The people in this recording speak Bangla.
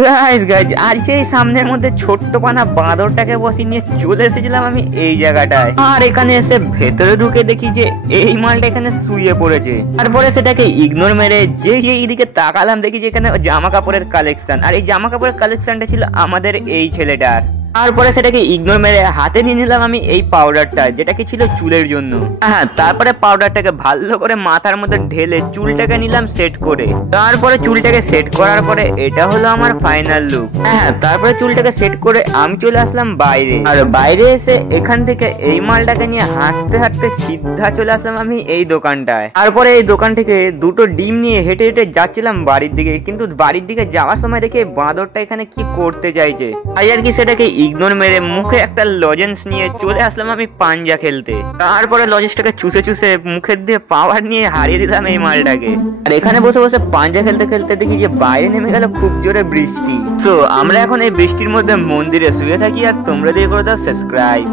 গাইস গাইস আজকে এই সামনের মধ্যে ছোট্ট পানা বাঁদরটাকে বসিয়ে নিয়ে চলে এসেছিলাম আমি এই জায়গাটায়। আর এখানে এসে ভেতরে ঢুকে দেখি যে এই মালটা এখানে শুয়ে পড়েছে। তারপরে সেটাকে ইগনোর মেরে যে এইদিকে তাকালাম, দেখি যে এখানে জামা কাপড়ের কালেকশন, আর এই জামা কাপড়ের কালেকশনটা ছিল আমাদের এই ছেলেটার। তারপরে সেটাকে ইগনোর মেরে হাতে নিয়ে নিলাম আমি এই পাউডারটা, যেটা কি ছিল চুলের জন্য। হ্যাঁ, তারপরে পাউডারটাকে ভালো করে মাথার মধ্যে ঢেলে চুলটাকে নিলাম সেট করে। তারপরে চুলটাকে সেট করার পরে এটা হলো আমার ফাইনাল লুক। হ্যাঁ, তারপরে চুলটাকে সেট করে আমি চলে আসলাম বাইরে। আর বাইরে এসে এখান থেকে এই মালটাকে নিয়ে হাঁটতে হাঁটতে সিধা চলে আসলাম আমি এই দোকানটায়। তারপরে এই দোকান থেকে দুটো ডিম নিয়ে হেঁটে হেঁটে যাচ্ছিলাম বাড়ির দিকে, কিন্তু বাড়ির দিকে যাওয়ার সময় দেখে বাঁদরটা এখানে কি করতে চাইছে, তাই আর কি সেটাকে ইগনোর মেরে মুখে একটা লজেন্স নিয়ে চলে আসলাম আমি পাঞ্জা খেলতে। তারপরে লজেন্সটাকে চুষে চুষে মুখের দিয়ে পাওয়ার নিয়ে হারিয়ে দিলাম এই মালটাকে। আর এখানে বসে বসে পাঞ্জা খেলতে খেলতে দেখি যে বাইরে নেমে গেল খুব জোরে বৃষ্টি। তো আমরা এখন এই বৃষ্টির মধ্যে মন্দিরে শুয়ে থাকি, আর তোমরা দিয়ে করে দাও সাবস্ক্রাইব।